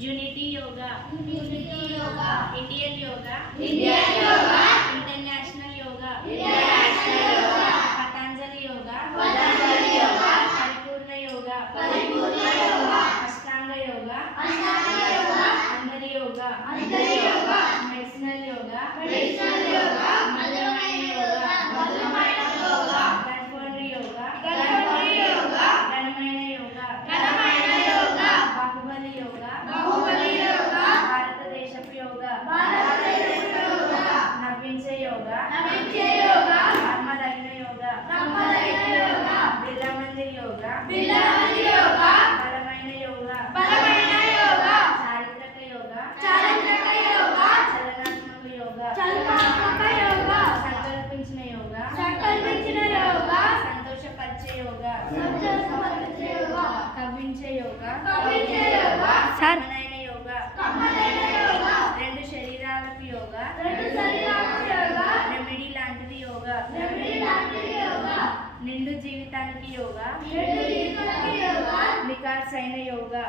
Unity yoga, Indian yoga, international yoga, Patanjali yoga, పరిపూర్ణ యోగా, అష్టాంగ యోగా, అందరి yoga, medicinal yoga, మధురమైన యోగా, గణపతి యోగా, ఘనమైన యోగా, బాహుబలి యోగా, భారతదేశపు యోగా, నవ్వించే యోగా, నమ్మదగిన యోగా, బిర్లా మందిర్ యోగా, బలమైన యోగా, చారిత్రక యోగా, చలనాత్మక యోగా, సంకల్పించిన యోగా, సంతోషపరిచే యోగా, కవ్వించే యోగా, కమ్మనైన యోగా, రెండు శరీరాలకు యోగా, రెమెడీ లాంటిది యోగా, నిండు జీవితానికి యోగా, నికార్సైన యోగా.